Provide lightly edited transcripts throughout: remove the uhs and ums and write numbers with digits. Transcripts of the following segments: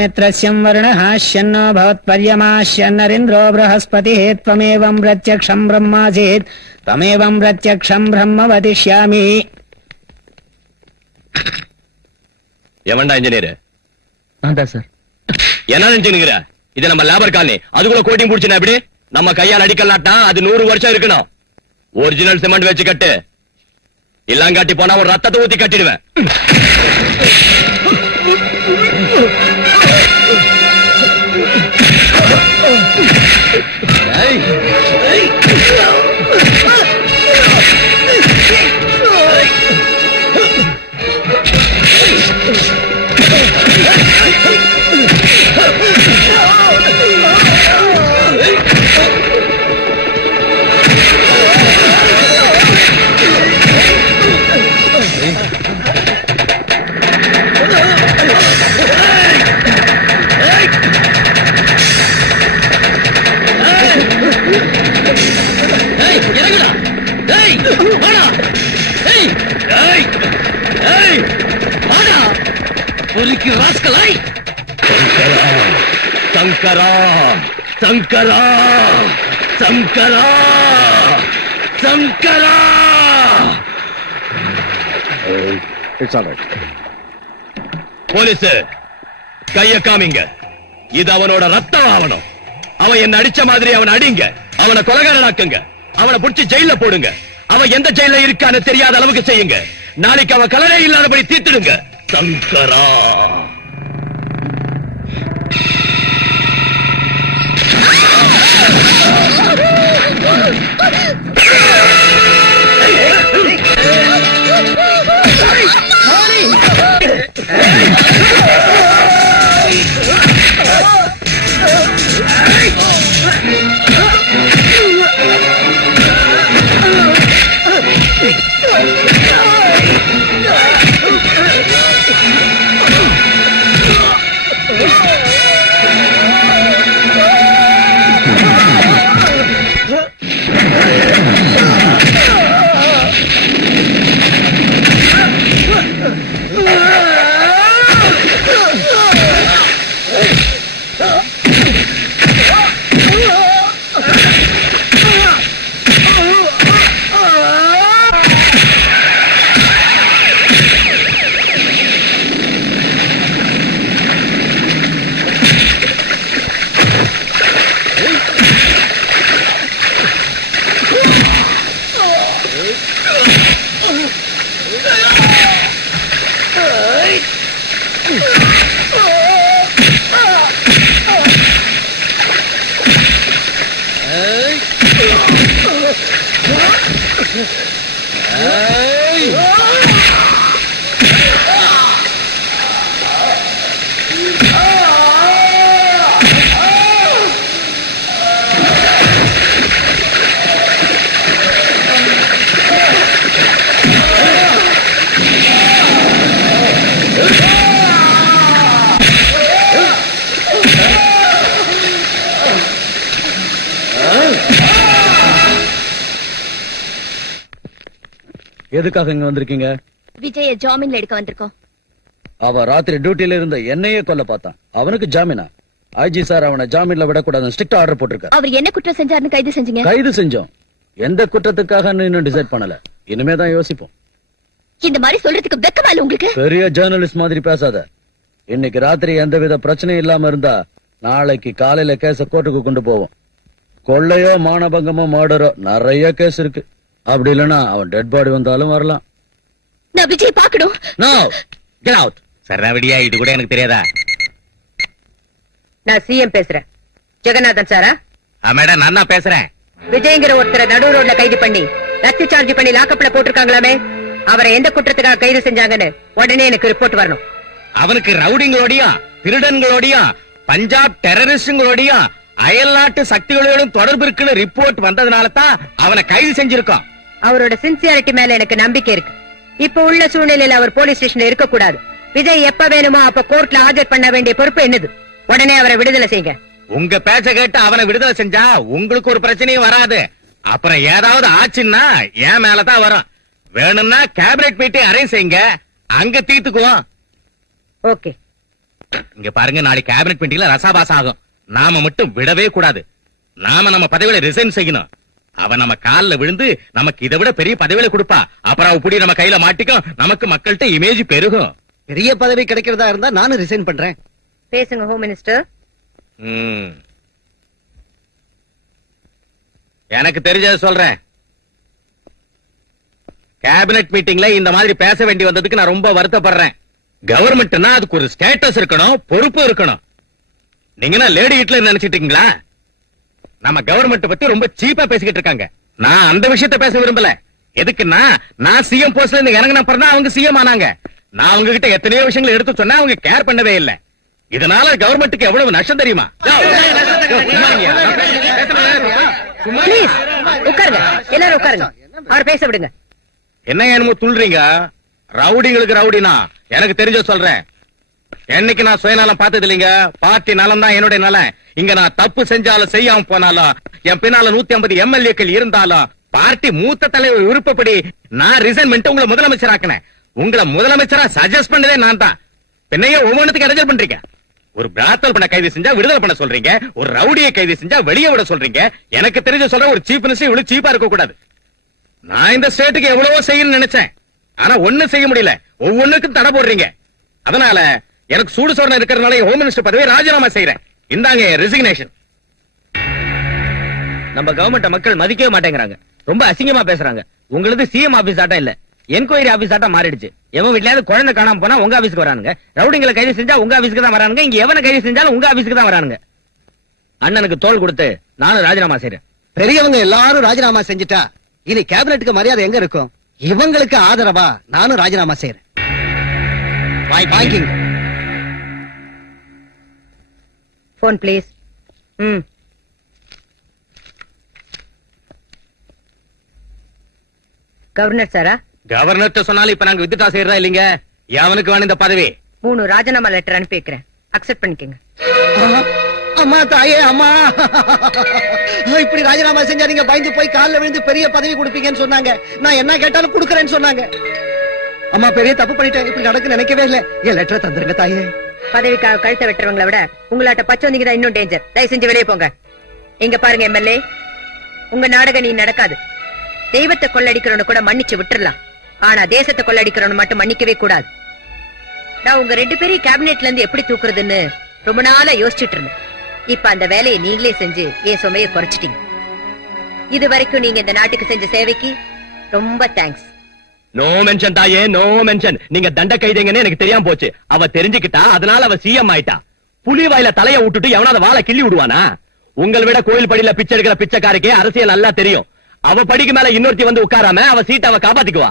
मित्रस्यं वर्णः शन्नो भवत्पर्यमाश्यन्नरिन्द्रो बृहस्पतिः त्वमेवं प्रत्यक्षं ब्रह्मासीत् त्वमेवं प्रत्यक्षं ब्रह्म वदिष्यामि. எவன்டா இன்ஜினியர்? நான் தான் சார். என்ன நினைச்சுக்கிற? இது நம்ம லேபர் காலனி. அதுக்குள்ள கோட்டிங் புடிச்சுனா எப்படி? நம்ம கையால் அடிக்கலாட்டா அது 100 வருஷம் இருக்கணும். ஒரிஜினல் சிமெண்ட் வச்சு கட்டு. இல்லாங்காட்டி போனா ஒரு ரத்தத்தை ஊத்தி கட்டிடுவேன். சங்கரா சங்கரா சங்கரா சங்கரா. போலீஸ் கைய காமிங்க. இது அவனோட ரத்தம் ஆவணும். அவன் என்ன அடிச்ச மாதிரி அவன் அடிங்க. அவனை கொலைகாரனாக்குங்க. அவனை புடிச்சு ஜெயில போடுங்க. அவன் எந்த ஜெயில இருக்கான்னு தெரியாத அளவுக்கு செய்யுங்க. நாளைக்கு அவன் கலரே இல்லாதபடி தீர்த்துடுங்க. சங்கரா. எதுக்காக இங்க வந்திருக்கீங்க? விஜய ஜாமீன்ல எடுக்க வந்திருக்கோம். அவ ராத்திரி டியூட்டில இருந்த என்னையே கொல்ல பார்த்தான். அவனுக்கு ஜாமீனா? ஐஜி சார் அவனை ஜாமீன்ல விடக்கூடாதுன்னு ஸ்ட்ரிக்ட் ஆர்டர் போட்டிருக்காரு. அவர் என்ன குற்றம் செஞ்சாருன்னு கைது செஞ்சீங்க? கைது செஞ்சோம். எந்த குற்றத்துக்காக இன்னும் டிசைட் பண்ணல. இனிமே தான் யோசிப்போம். இந்த மாதிரி சொல்றதுக்கு வெக்கமா இல்ல உங்களுக்கு? பெரிய ஜேர்னலிஸ்ட் மாதிரி பேசாத. இன்னைக்கு ராத்திரி எந்தவித பிரச்சனையும் இல்லாம இருந்தா நாளைக்கு காலையில கேஸ கோர்ட்டுக்கு கொண்டு போவோம். கொள்ளையோ மானபங்கமோ மர்டரோ நிறைய கேஸ் இருக்கு. அப்படி இல்லனா அவன் டெட் பாடி வந்தாலும் வரலாம். நான் விஜய் பார்க்கணும். No get out. சரவடியா இது கூட எனக்கு தெரியாதா? நான் சிஎம் பேசுறேன். ஜெகநாதன் சாரா? மேடம் நான் தான் பேசுறேன். விஜய்ங்கிற ஒருத்தரை நடு ரோட்ல கைது பண்ணி லத்தி சார்ஜ் பண்ணி லாக்கப்ல போட்டிருக்காங்களாமே. அவரை எந்த குற்றத்துக்காக கைது செஞ்சாங்கன்னு உடனே எனக்கு ரிப்போர்ட் வரணும். அவனுக்கு ரவுடிங்களோடையும் திருடன்களோடையும் பஞ்சாப் டெரரிஸ்டுங்களோடையும் அயல்நாட்டு சக்திகளோடும் தொடர்பு இருக்குன்னு ரிப்போர்ட் வந்ததுனால தான் அவனை கைது செஞ்சிருக்கோம். அவரோட சின்சியாரிட்டி மேல எனக்கு நம்பிக்கை இருக்கு. இப்ப உள்ள சூழ்நிலையில அவர் போலீஸ் ஸ்டேஷன்ல இருக்க கூடாது. விஜய் எப்ப வேணுமோ அப்ப கோர்ட்ல ஆஜர் பண்ண வேண்டிய பொறுப்பு என்னது. உடனே அவரை விடுதலை செய்யுங்க. உங்க பேச்ச கேட்டு அவனை விடுதலை செஞ்சா உங்களுக்கு ஒரு பிரச்சனையும் வராது. அப்புறம் ஏதாவது ஆச்சுன்னா என் மேலதான் வரும். வேணும்னா கேபினெட் மீட்டிங் அரேஞ்ச் செய்யுங்க, அங்க தீர்த்துக்குவோம். ஓகே. இங்க பாருங்க, நாளைக்கு கேபினட் மீட்டிங்ல ரசாபாஸ் ஆகும். நாம மட்டும் விடவே கூடாது. நாம நம்ம பதவியில ரிசைன் செய்யணும். அவ நம்ம கால்ல விழுந்து நமக்கு இதை விட பெரிய பதவியில கொடுப்பா. அப்புறம் அவ புடி நம்ம கையில மாட்டிக்கும். நமக்கு மக்கள்கிட்ட இமேஜ் பெருகும். பெரிய பதவி கிடைக்கிறதா இருந்தா நானும் ரிசைன் பண்றேன். பேசுங்க ஹோம் மினிஸ்டர். எனக்கு தெரிஞ்சத சொல்றேன். கேபினட் மீட்டிங்ல இந்த மாதிரி பேச வேண்டி வந்ததுக்கு நான் ரொம்ப வருத்தப்படுறேன். கவர்மெண்ட்னா அதுக்கு ஒரு ஸ்டேட்டஸ் இருக்கணும், பொறுப்பு இருக்கணும். நீங்க லேடி ஹிட்லர் நினைச்சிட்டு இருக்கீங்களா? நம்ம கவர்மெண்ட் பத்தி ரொம்ப சீப்பா பேசிக்கிட்டு இருக்காங்க. நான் அந்த விஷயத்த பேச விரும்பல. எதுக்குன்னா, நான் சிஎம் போஸ்ட்ல இருந்து இறங்கின அப்புறம் தான் அவங்க சிஎம் ஆனாங்க. நான் அவங்க கிட்ட எத்தனையோ விஷயங்களை எடுத்து சொன்னா அவங்க கேர் பண்ணவே இல்லை. இதனால கவர்மெண்ட்டுக்கு எவ்வளவு நஷ்டம் தெரியுமா? உட்காருங்க, எல்லாரும் உட்காருங்க. அவர் பேச விடுங்க. என்ன என்னமோ துள்றீங்க? ரவுடிங்களுக்கு ரவுடினா எனக்கு தெரிஞ்ச சொல்றேன். என்னைக்கு நான் சுயநலம் பார்த்தது இல்லைங்க. பார்ட்டி நலம் தான் என்னுடைய நலம். இங்க நான் தப்பு செஞ்சாலும் செய்யாம போனாலும், என் பின்னால 150 எம்எல்ஏக்கள் இருந்தாலும், பார்ட்டி மூத்த தலைவர் விருப்பப்படி நான் ரிசைன் பண்ணிட்டு உங்களை முதலமைச்சர் ஆக்கினேன். உங்களை முதலமைச்சரா சஜஸ்ட் பண்ணதே நான் தான். என்னையே ஒவ்வொன்றுக்கு இடைஞ்சல் பண்றீங்க. ஒரு பிராத்தல் பண்ண கைது செஞ்சா விடுதலை பண்ண சொல்றீங்க. ஒரு ரவுடியை கைது செஞ்சா வெளியே விட சொல்றீங்க. எனக்கு தெரிஞ்ச சொல்ற ஒரு சீஃப் மினிஸ்டர் இவ்வளவு சீப்பா இருக்க கூடாது. நான் இந்த ஸ்டேட்டுக்கு எவ்வளவோ செய்யணும்னு நினைச்சேன். ஆனா ஒண்ணும் செய்ய முடியல. ஒவ்வொன்னுக்கும் தடை போடுறீங்க. அதனால எனக்கு சூடு சொரணை இருக்கிறதுனால ஹோம் மினிஸ்டர் பதவியை ராஜினாமா செய்யறேன். இந்தாங்க ரெசிக்னேஷன். நம்ம கவர்மெண்ட் மக்கள் மதிக்கவே மாட்டேங்கிறாங்க. ரொம்ப அசிங்கமா பேசுறாங்க. உங்களுக்கு சிஎம் ஆபீஸ் ஆட்டம் இல்ல, என்கொயரி ஆபீஸ் ஆட்டம் மாறிடுச்சு. எவன் வீட்லயாவது குழந்தை காணாம போனா உங்க ஆபீஸ்க்கு வரானுங்க. ரவுடிங்களை கைது செஞ்சா உங்க ஆபீஸ்க்கு தான் வரானுங்க. இங்க எவனை கைது செஞ்சாலும் உங்க ஆபீஸ்க்கு தான் வரானுங்க. அண்ணனுக்கு தோல் கொடுத்து நானும் ராஜினாமா செய்யறேன். பெரியவங்க எல்லாரும் ராஜினாமா செஞ்சுட்டா இனி கேபினெட்டுக்கு மரியாதை எங்க இருக்கும்? இவங்களுக்கு ஆதரவா நானும் ராஜினாமா செய்யறேன். வாங்கிங்க. Phone please. கவர்னர் சாரா? கவர்னர் சொன்னாலும் இப்ப நாங்க வித்ட்ரா செய்யறதா இல்லீங்க. எவனுக்கு வேணும் இந்த பதவி? 3 ராஜினாமா லெட்டர் அனுப்பி வைக்கிறேன். அக்செப்ட் பண்ணிக்கங்க. அம்மா தாயே, அம்மா இப்படி ராஜினாமா செஞ்சா நீங்க பயந்து போய் காலில் விழுந்து பெரிய பதவி கொடுப்பீங்கன்னு சொன்னாங்க. நான் என்ன கேட்டாலும் கொடுக்கறேன்னு சொன்னாங்க. அம்மா பெரிய தப்பு பண்ணிட்டேன். இப்படி நடக்கு நினைக்கவே இல்ல. என் லெட்டரை தந்துருங்க தாயே. பதவிக்காக கழுத்தை வெட்டுறவங்களை விட உங்களாட்ட பச்சோந்திங்க தான் இன்னும் டேஞ்சர். தயவு செஞ்சு வெளியே போங்க. இங்க பாருங்க எம்எல்ஏ, உங்க நாடகம் நீ நடக்காது. தெய்வத்தை கொள்ளடிக்கிறவனு கூட மன்னிச்சு விட்டுறலாம். ஆனா தேசத்தை கொள்ளடிக்கிறவனு மட்டும் மன்னிக்கவே கூடாது. நான் உங்க 2 பேரையும் கேபினெட்ல இருந்து எப்படி தூக்குறதுன்னு ரொம்ப நாளா யோசிச்சுட்டு இருந்தேன். இப்ப அந்த வேலையை நீங்களே செஞ்சு என் சுமையை குறைச்சிட்டீங்க. இது வரைக்கும் நீங்க இந்த நாட்டுக்கு செஞ்ச சேவைக்கு ரொம்ப தேங்க்ஸ். நோ மென்ஷன் தாயே, நோ மென்ஷன். நீங்க தண்ட கைதீங்கன்னு எனக்கு தெரியாம போச்சு. அவ தெரிஞ்சுக்கிட்டா, அதனால அவ சிஎம் ஆயிட்டா. புலி வாயில தலைய விட்டுட்டு எவனாவது வாழை கிள்ளி விடுவானா? உங்களை விட கோயில் படியில பிச்சை எடுக்கிற பிச்சைக்காரக்கே அரசியல் நல்லா தெரியும். அவ படிக்கு மேல இன்னொருத்தி வந்து உட்காராம அவ சீட்டை அவ காப்பாத்திக்குவா.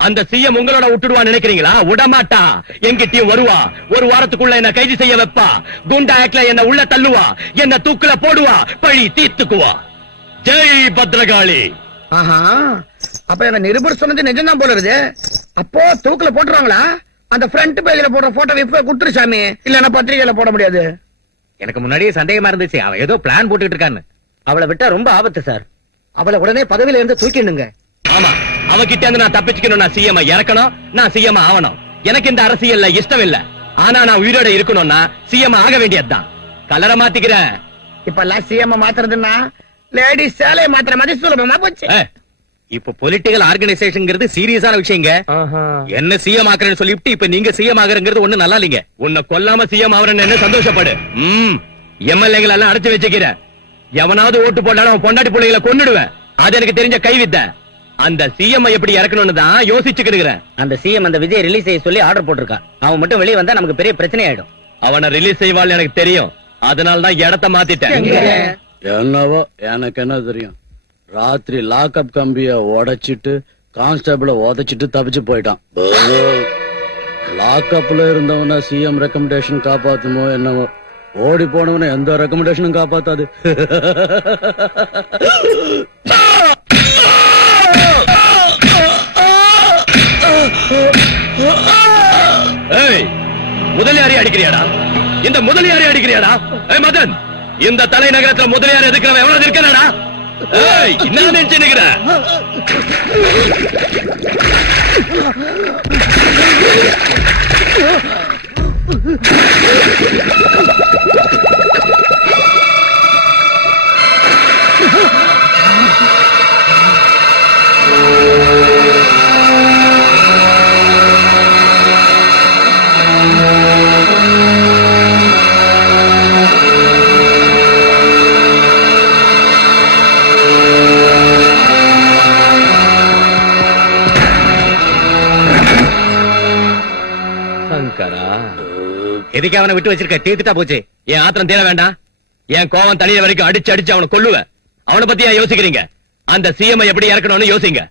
அந்த சிஎம் உங்களோட விட்டுடுவா நினைக்கிறீங்களா? விடமாட்டா. எங்கிட்டயும் வருவா. ஒரு வாரத்துக்குள்ள என்ன கைது செய்ய வைப்பா. குண்டா ஆக்ட்ல என்ன உள்ள தள்ளுவா. என்ன தூக்குல போடுவா. பழி தீர்த்துக்குவா. ஜெய் பத்ரகாளி. ஆஹா, அப்ப எங்க நிருபர் சொன்னது நிஜம்தான் போல இருக்குது. அப்போ தூக்குல போட்டுருவாங்களா? அந்த ஃப்ரண்ட் பேஜ்ல போடுற போட்டோ இப்ப குடுத்துரு சாமி, இல்லன்னா பத்திரிகையில போட முடியாது. எனக்கு முன்னாடியே சந்தேகமா இருந்துச்சு, அவ ஏதோ பிளான் போட்டுட்டு இருக்கான்னு. அவளை விட்டா ரொம்ப ஆபத்து சார். அவளை உடனே பதவியில இருந்து தூக்கிடுங்க. ஆமா, அவகிட்ட இருந்து நான் தப்பிச்சுக்கணும். நான் சிஎம் இறக்கணும். நான் சிஎம் ஆகணும். எனக்கு இந்த அரசியல்ல இஷ்டம் இல்ல. ஆனா நான் உயிரோட இருக்கணும்னா சிஎம் ஆக வேண்டியதுதான். கலரை மாத்திக்கிறேன். இப்ப எல்லாம் சிஎம் மாத்துறதுன்னா லேடிஸ் சேலையை மாத்திர மாதிரி சுலபமா போச்சு. இப்ப பொலிட்டிக்கல் ஆர்கனைசேஷன் சீரியஸான விஷயங்க. என்ன சிஎம் ஆக்குறேன்னு சொல்லிட்டு இப்ப நீங்க சிஎம் ஆகுறங்கிறது ஒண்ணு நல்லா இல்லீங்க. உன்னை கொல்லாம சிஎம் ஆகுறேன்னு சந்தோஷப்படு. எம்எல்ஏகள் எல்லாம் அடைச்சு வச்சுக்கிற. எவனாவது ஓட்டு போட்டாலும் அவன் பொண்டாட்டி பிள்ளைகளை கொன்னுடுவேன். அது எனக்கு தெரிஞ்ச கைவித்த. அந்த சிஎம் எப்படி இறக்கணும்னு தான் யோசிச்சுக்கிறேன். அந்த சிஎம் அந்த விஜய் ரிலீஸ் செய்ய சொல்லி ஆர்டர் போட்டிருக்கான். அவன் மட்டும் வெளியே வந்தா நமக்கு பெரிய பிரச்சனை ஆயிடும். அவனை ரிலீஸ் செய்வாள் எனக்கு தெரியும். அதனாலதான் இடத்த மாத்திட்டேன். என்னவோ எனக்கு என்ன தெரியும். ராத்திரி லாக்அப் கம்பிய உடைச்சிட்டு கான்ஸ்டபிள உதைச்சிட்டு தப்பிச்சு போயிட்டான். லாக்அப்ல இருந்தவன சிஎம் ரெக்கமெண்டேஷன் காப்பாத்துமோ என்னவோ. ஓடி போனவன எந்த ரெக்கமெண்டேஷனும் காப்பாத்தாது. முதலியாரி அடிக்கிறியாடா? இந்த முதலியாரி அடிக்கிறியாடா? மதன், இந்த தலைநகரத்துல முதலியார் எதுக்கிறவன் எவ்வளவு இருக்கிறாடா? என்ன நினைச்சுக்கிற? எதுக்கு அவனை விட்டு வச்சிருக்க? தீர்த்துட்டா போச்சு. என் ஆத்திரம் தீர வேண்டாம். என் கோவம் தனிய வரைக்கும் அடிச்சு அவனை கொல்லுவேன். அவனை பத்தி ஏன் யோசிக்கிறீங்க? அந்த சிஎம் எப்படி இறக்கணும்னு யோசிங்க.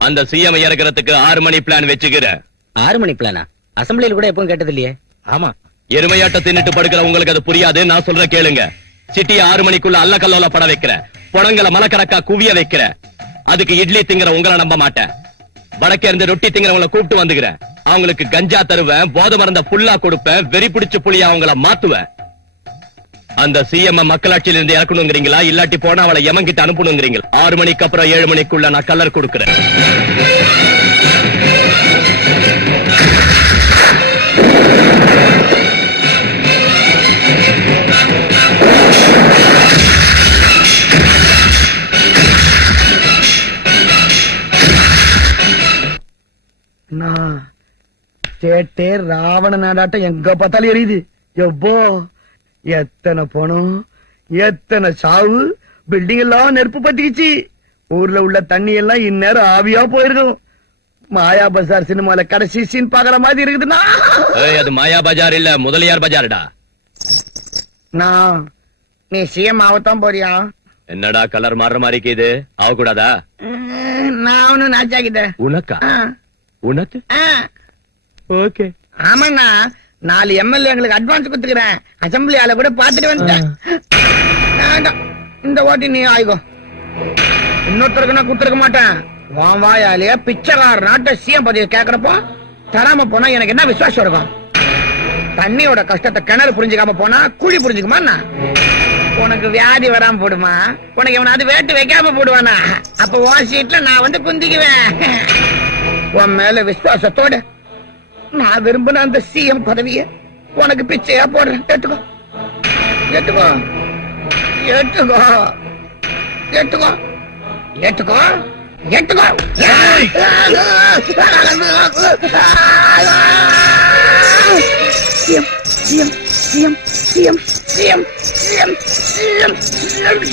அந்த சிஎம் இறக்குறதுக்கு 6 மணி பிளான் வச்சுக்கிறேன். 6 மணி பிளானா? அசம்பிளியில் கூட எப்பவும் கேட்டது இல்லையே. ஆமா, எருமையாட்ட தின்னுட்டு படுக்கிற உங்களுக்கு அது புரியாது. நான் சொல்ற கேளுங்க. சிட்டிய 6 மணிக்குள்ள அல்ல கல்லோல பட வைக்கிறேன். புடங்களை மலக்கணக்கா குவிய வைக்கிறேன். அதுக்கு இட்லி திங்கிற உங்களை நம்ப மாட்டேன். வடக்கே இருந்து ரொட்டி திங்கிறவங்களை கூப்பிட்டு வந்துக்கிறேன். அவங்களுக்கு கஞ்சா தருவேன், போத மருந்த புல்லா கொடுப்பேன், வெறி பிடிச்ச புலியா அவங்கள மாத்துவேன். அந்த சிஎம் மக்களாட்சியில இருந்து இறக்கணுங்கிறீங்களா, இல்லாட்டி போனா அவளை எமங்கிட்ட அனுப்பணுங்கிறீங்களா? 6 மணிக்கு அப்புறம் 7 மணிக்குள்ள நான் கலர் கொடுக்கிறேன். சேட்டே ராவண நாடாட்டம் எங்க பார்த்தாலும் எரியுது. எவ்வளோ எத்தனை பணம், எத்தனை சாவு, பில்டிங் எல்லாம் நெருப்பு பத்திக்கிச்சு. ஊர்ல உள்ள தண்ணி எல்லாம் இந்நேரம் ஆவியா போயிருக்கும். மாயா பஜார் சினிமால கடைசி சீன் பாக்குற மாதிரி இருக்குதுன்னா அது மாயா பஜார் இல்ல, முதலியார் பஜார்டா. நீ சிஎம் ஆகத்தான் போறியா? என்னடா கலர் மாறுற மாதிரி இருக்குது, ஆகக்கூடாதா? நான் ஒண்ணு நாச்சாக்கிட்டேன். உனக்கா? உனக்கு? ஓகே. ஆமாண்ணா, 4 எம்எல்ஏ எங்களுக்கு அட்வான்ஸ் கொடுத்துக்கிறேன். அசம்பிளி ஆள கூட பாத்துட்டு வந்துட்டேன். இந்த ஓட்டி நீ ஆயிக்கோ. இன்னொருத்தருக்கு நான் கொடுத்துருக்க மாட்டேன். வான் வாயாலேயே பிச்சைக்கார நாட்டை சிஎம் பதவி கேக்குறப்போ தராம போனா எனக்கு என்ன விசுவாசம் இருக்கும்? தண்ணியோட கஷ்டத்தை கிணறு புரிஞ்சுக்காம போனா குழி புரிஞ்சுக்குமா? உனக்கு வியாதி வராம போடுமா? உனக்கு எவனாவது வேட்டு வைக்காம போடுவானா? அப்ப உன் சீட்ல நான் வந்து குந்திக்குவேன். உன் மேல விசுவாசத்தோட நான் விரும்பின அந்த சிஎம் பதவியை உனக்கு பிச்சையா போடுறேன். கேட்டுக்கோ, கேட்டுக்கோ, கேட்டுக்கோ, கேட்டுக்கோ, கேட்டுக்கோ, கேட்டுக்கோ. CM CM CM CM CM CM CM.